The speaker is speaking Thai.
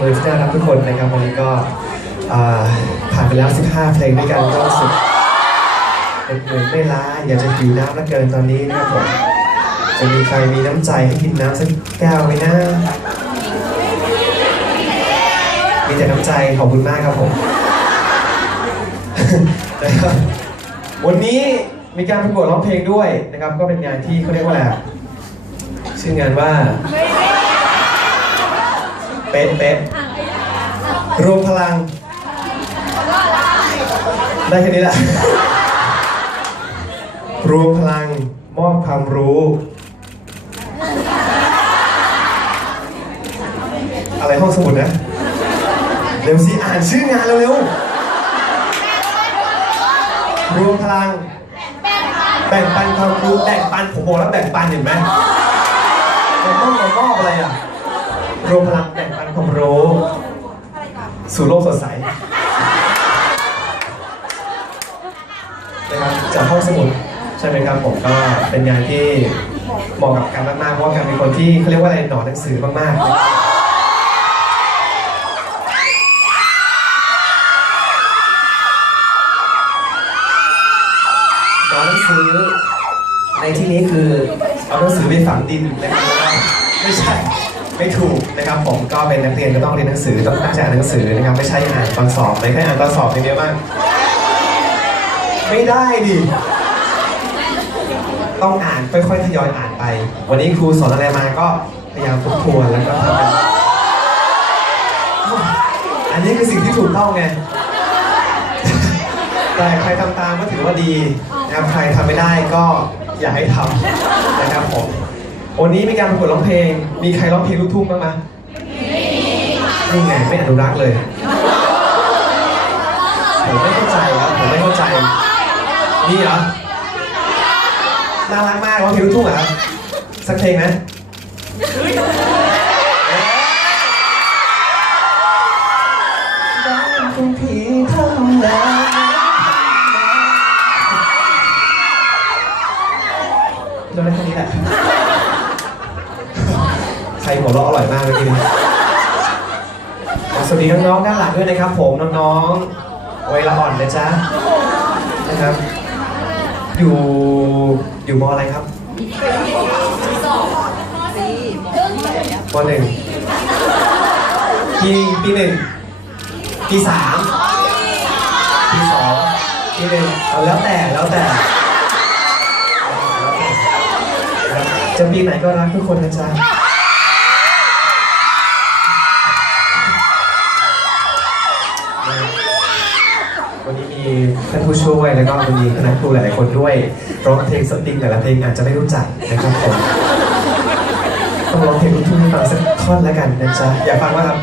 มือที่น่ารักทุกคนนะครับวันนี้ก็ผ่านไปแล้ว 15 เพลงด้วยกันก็รู้สึกเป็นเหมือนไม่ล้าอยากจะหิวน้ำลือเกินตอนนี้นะครับผมจะมีใครมีน้ำใจให้กินน้ำสักแก้วไหมนะมีแต่น้ำใจขอบคุณมากครับผมนะครับวันนี้มีการประกวดร้องเพลงด้วยนะครับ ก็เป็นงานที่เขาเรียกว่าอะไรชื่องานว่า เป๊ะเป๊ะรวมพลัง ได้แค่นี้แหละ รวมพลังมอบความรู้ อะไรห้องสมุดนะ เร็วสิอ่านชื่องานเร็วๆรวมพลัง แบ่งปันความรู้แบ่งปันผมบอกแล้วแบ่งปันเห็นไหมผมต้องมามอบอะไรอะ รวมพลังแบ่งปันความรู้ สู่โลกสดใสนะครับจากห้องสมุดใช่ไหมครับผมก็เป็นงานที่เหมาะกับการมากๆเพราะว่าการเป็นคนที่เขาเรียกว่าอะไรหนอนหนังสือมากๆหนอนหนังสือในที่นี้คือเอาหนังสือไปฝังดินนะครับไม่ใช่ ไม่ถูกนะครับผมก็เป็นนักเรียนก็ต้องเรียนหนังสือต้องตั้งใจอ่านหนังสือนะครับไม่ใช่อ่านตอนสอบไม่ใช่อ่านตอนสอบอย่างเดียวบ้างไม่ได้ดิต้องอ่านค่อยๆทยอยอ่านไป วันนี้ครูสอนอะไรมาก็พยายามทบทวนแล้วก็ทำกันอันนี้คือสิ่งที่ถูกต้องไงแต่ใครทำตามก็ถือว่าดีนะครับใครทำไม่ได้ก็อย่าให้ทำนะครับผม วันนี้มีการประกวดร้องเพลง มีใครร้องเพลงลูกทุ่งบ้างไหมนี่ไงไม่อนุรักษ์เลย ผมไม่เข้าใจครับผมไม่เข้าใจ นี่เหรอ น่ารักมากร้องเพลงลูกทุ่งเหรอครับ สักเพลงนะ รหัวเราะอร่อยมากเมื่อกี้นี้สวัสดีน้องๆด้านหลังด้วยนะครับ ผมน้องๆวัยละอ่อนนะจ๊ะนะครับ อยู่อยู่มอะไรครับมหนึ่งปีปีหนึ่งปีสามปีสองปีหนึ่งเอาแล้วแต่แล้วแต่ จะปีไหนก็รักทุกคนนะจ๊ะ วันนี้มีท่านผู้ช่วยแล้วก็วันนี้คณะครูหลาย ๆ คนด้วยร้องเพลงสตริงแต่ละเพลงอาจจะไม่รู้จักนะครับผมต้องร้องเพลงลูกทุ่งให้ฟังสักท่อนแล้วกันนะจ๊ะอยากฟังว่าครับ